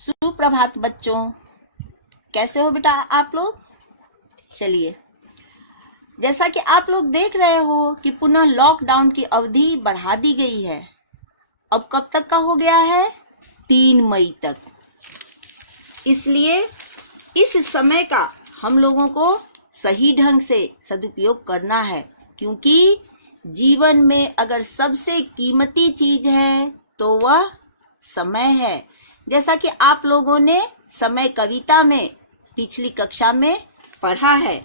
सुप्रभात बच्चों, कैसे हो बेटा आप लोग। चलिए, जैसा कि आप लोग देख रहे हो कि पुनः लॉकडाउन की अवधि बढ़ा दी गई है। अब कब तक का हो गया है? 3 मई तक। इसलिए इस समय का हम लोगों को सही ढंग से सदुपयोग करना है, क्योंकि जीवन में अगर सबसे कीमती चीज है तो वह समय है। जैसा कि आप लोगों ने समय कविता में पिछली कक्षा में पढ़ा है,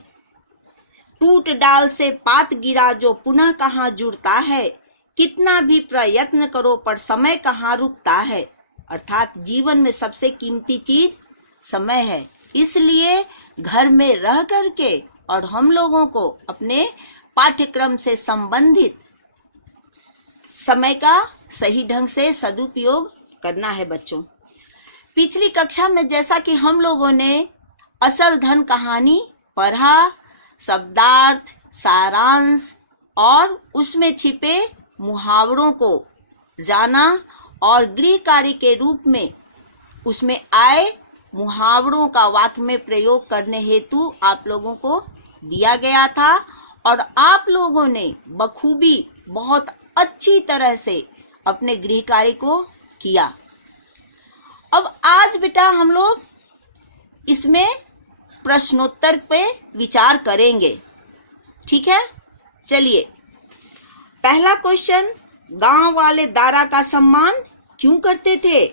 टूट डाल से पात गिरा जो पुनः कहाँ जुड़ता है, कितना भी प्रयत्न करो पर समय कहाँ रुकता है। अर्थात जीवन में सबसे कीमती चीज समय है। इसलिए घर में रह करके और हम लोगों को अपने पाठ्यक्रम से संबंधित समय का सही ढंग से सदुपयोग करना है बच्चों। पिछली कक्षा में जैसा कि हम लोगों ने असल धन कहानी पढ़ा, शब्दार्थ, सारांश और उसमें छिपे मुहावरों को जाना और गृह कार्य के रूप में उसमें आए मुहावरों का वाक्य में प्रयोग करने हेतु आप लोगों को दिया गया था और आप लोगों ने बखूबी बहुत अच्छी तरह से अपने गृह कार्य को किया। अब आज बेटा हम लोग इसमें प्रश्नोत्तर पे विचार करेंगे, ठीक है। चलिए, पहला क्वेश्चन, गांव वाले दारा का सम्मान क्यों करते थे?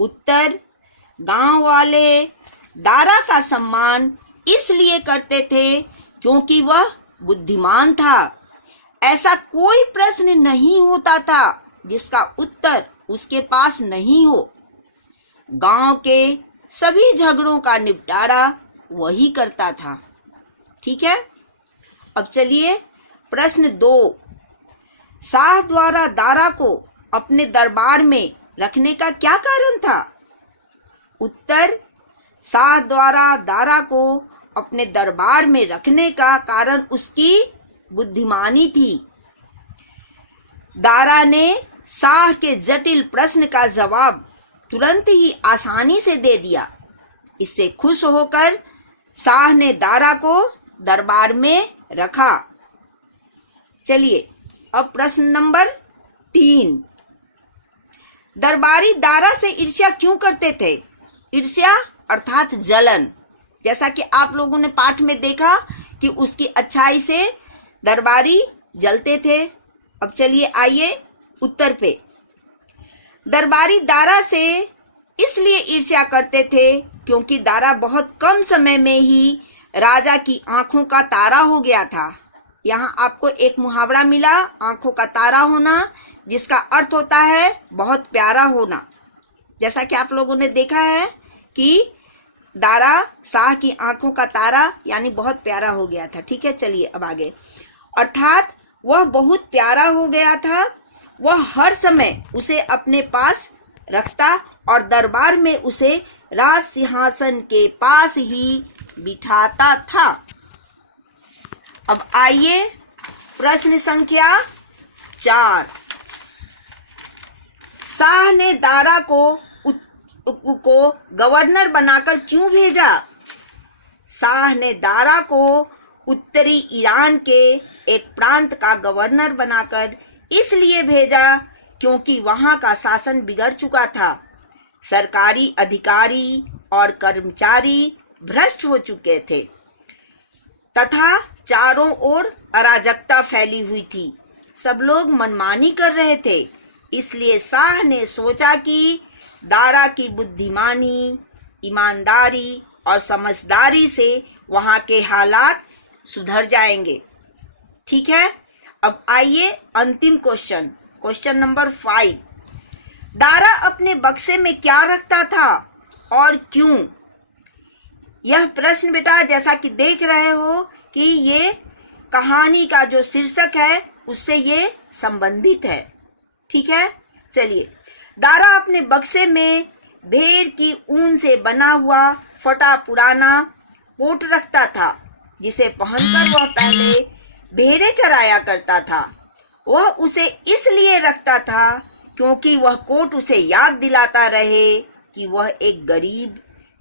उत्तर, गांव वाले दारा का सम्मान इसलिए करते थे क्योंकि वह बुद्धिमान था। ऐसा कोई प्रश्न नहीं होता था जिसका उत्तर उसके पास नहीं हो। गांव के सभी झगड़ों का निपटारा वही करता था, ठीक है। अब चलिए प्रश्न 2, शाह द्वारा दारा को अपने दरबार में रखने का क्या कारण था? उत्तर, शाह द्वारा दारा को अपने दरबार में रखने का कारण उसकी बुद्धिमानी थी। दारा ने शाह के जटिल प्रश्न का जवाब तुरंत ही आसानी से दे दिया। इससे खुश होकर शाह ने दारा को दरबार में रखा। चलिए अब प्रश्न नंबर 3, दरबारी दारा से ईर्ष्या क्यों करते थे? ईर्ष्या अर्थात जलन, जैसा कि आप लोगों ने पाठ में देखा कि उसकी अच्छाई से दरबारी जलते थे। अब चलिए आइए उत्तर पे। दरबारी दारा से इसलिए ईर्ष्या करते थे क्योंकि दारा बहुत कम समय में ही राजा की आंखों का तारा हो गया था। यहाँ आपको एक मुहावरा मिला, आंखों का तारा होना, जिसका अर्थ होता है बहुत प्यारा होना। जैसा कि आप लोगों ने देखा है कि दारा शाह की आंखों का तारा यानी बहुत प्यारा हो गया था, ठीक है। चलिए अब आगे, अर्थात वह बहुत प्यारा हो गया था। वह हर समय उसे अपने पास रखता और दरबार में उसे राज सिंहासन के पास ही बिठाता था। अब आइए प्रश्न संख्या 4, शाह ने दारा को गवर्नर बनाकर क्यों भेजा? शाह ने दारा को उत्तरी ईरान के एक प्रांत का गवर्नर बनाकर इसलिए भेजा क्योंकि वहां का शासन बिगड़ चुका था। सरकारी अधिकारी और कर्मचारी भ्रष्ट हो चुके थे तथा चारों ओर अराजकता फैली हुई थी। सब लोग मनमानी कर रहे थे। इसलिए शाह ने सोचा कि दारा की बुद्धिमानी, ईमानदारी और समझदारी से वहां के हालात सुधर जाएंगे, ठीक है। अब आइए अंतिम क्वेश्चन, क्वेश्चन नंबर 5, दारा अपने बक्से में क्या रखता था और क्यों? यह प्रश्न बेटा जैसा कि देख रहे हो कि ये कहानी का जो शीर्षक है उससे ये संबंधित है, ठीक है। चलिए, दारा अपने बक्से में भेड़ की ऊन से बना हुआ फटा पुराना कोट रखता था, जिसे पहनकर वह पहले भेड़ें चराया करता था। वह उसे इसलिए रखता था क्योंकि वह कोट उसे याद दिलाता रहे कि वह एक गरीब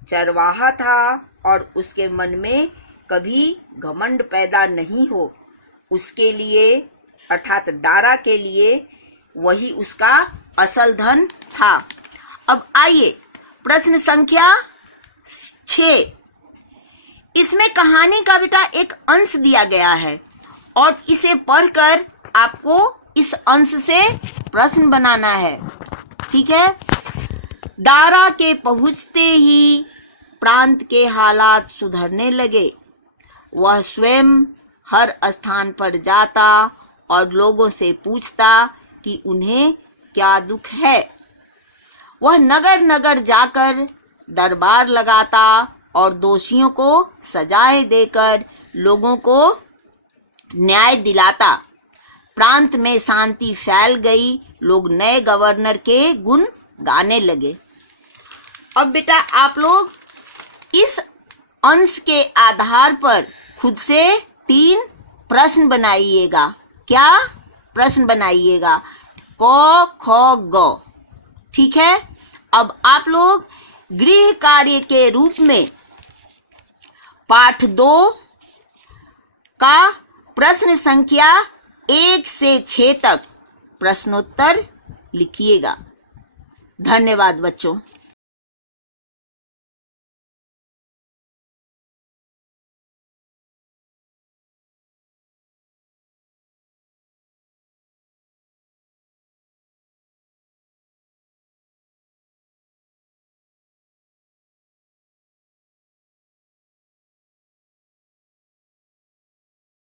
चरवाहा था और उसके मन में कभी घमंड पैदा नहीं हो। उसके लिए अर्थात दारा के लिए वही उसका असल धन था। अब आइए प्रश्न संख्या 6। इसमें कहानी का बेटा एक अंश दिया गया है और इसे पढ़कर आपको इस अंश से प्रश्न बनाना है। ठीक है। दारा के पहुंचते ही प्रांत के हालात सुधरने लगे। वह स्वयं हर स्थान पर जाता और लोगों से पूछता कि उन्हें क्या दुख है। वह नगर नगर जाकर दरबार लगाता और दोषियों को सजाएं देकर लोगों को न्याय दिलाता। प्रांत में शांति फैल गई। लोग नए गवर्नर के गुण गाने लगे। अब बेटा आप लोग इस अंश के आधार पर खुद से 3 प्रश्न बनाइएगा। क्या प्रश्न बनाइएगा? क ख ग। ठीक है। अब आप लोग गृह कार्य के रूप में पाठ 2 का प्रश्न संख्या 1 से 6 तक प्रश्नोत्तर लिखिएगा। धन्यवाद बच्चों।